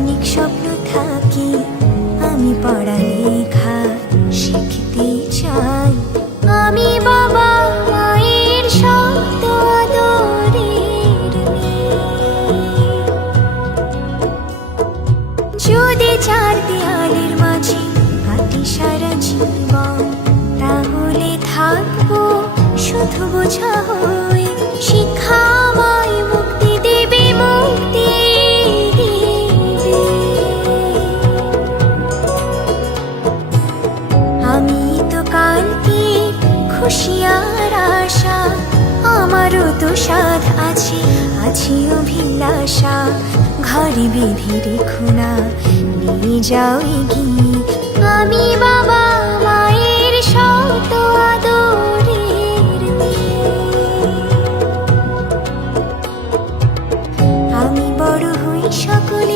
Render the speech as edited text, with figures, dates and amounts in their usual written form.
অনেক স্বপ্ন থাকি, আমি পড়ালেখা শিখতে চাই। আমি বাবা মায়ের শব্দ আদরের মেয়ে। যদি চার দেয়ালের মাঝে হাঁটি সারা জীবন, তাহলে থাকবো শুধু বোঝা হয়ে। শিক্ষা আমায় মুক্তি দেবে, মুক্তি দেবে। আমি তো কালকে খুশি আর আশা, আমারও তো সাধ আছে, আছে অভিলাষা। ঘরে বেঁধে রেখো না, নিয়ে যাও এগিয়ে। আমি বাবা মায়ের শত আদরের মেয়ে। আমি বড় হই সকল